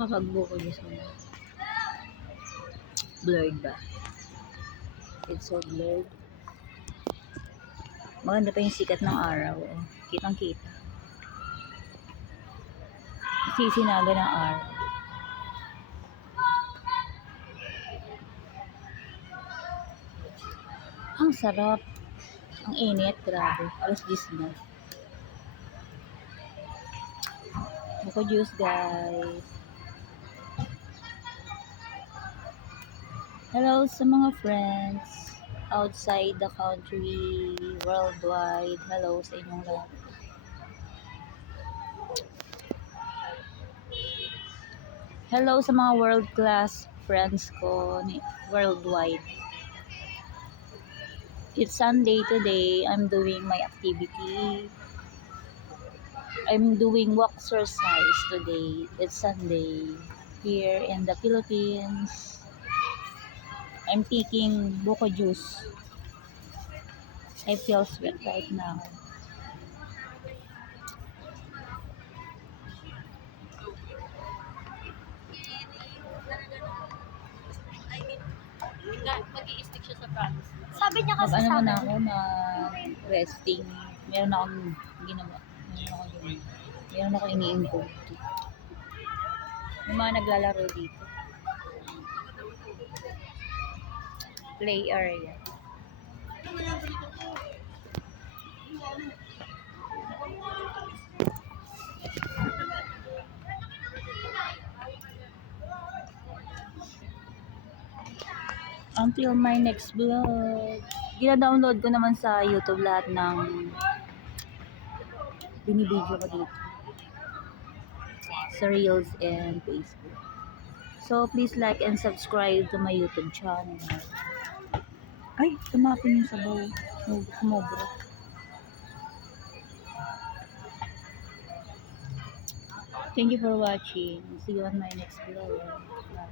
Kapag buko niya sa blurred ba? It's so blurred. Maganda pa yung sikat ng araw. Oh. Kitang kita. Sisinaga ng araw. Ang sarap. Ang init. Grabe. Alas 10 na. Buko juice, guys. Hello sa mga friends outside the country, worldwide. Hello sa inyong lahat. Hello sa mga world-class friends ko worldwide. It's Sunday today. I'm doing my activity. I'm doing walk exercise today. It's Sunday here in the Philippines. I'm taking buko juice. I feel sweat right now. Mag-i-stick siya sa promise. Sabi niya kasi Mag-ano sa muna akin. ako na resting. Meron akong ginawa. Meron akong ini-improve. May mga naglalaro dito. Play area. Until my next vlog. Gina-download ko naman sa YouTube lahat ng binibideo ko dito. Sa Reels and Facebook. So, please like and subscribe to my YouTube channel. Ay, tumapin yung sabaw. Sumobra. Thank you for watching. See you on my next vlog. Bye.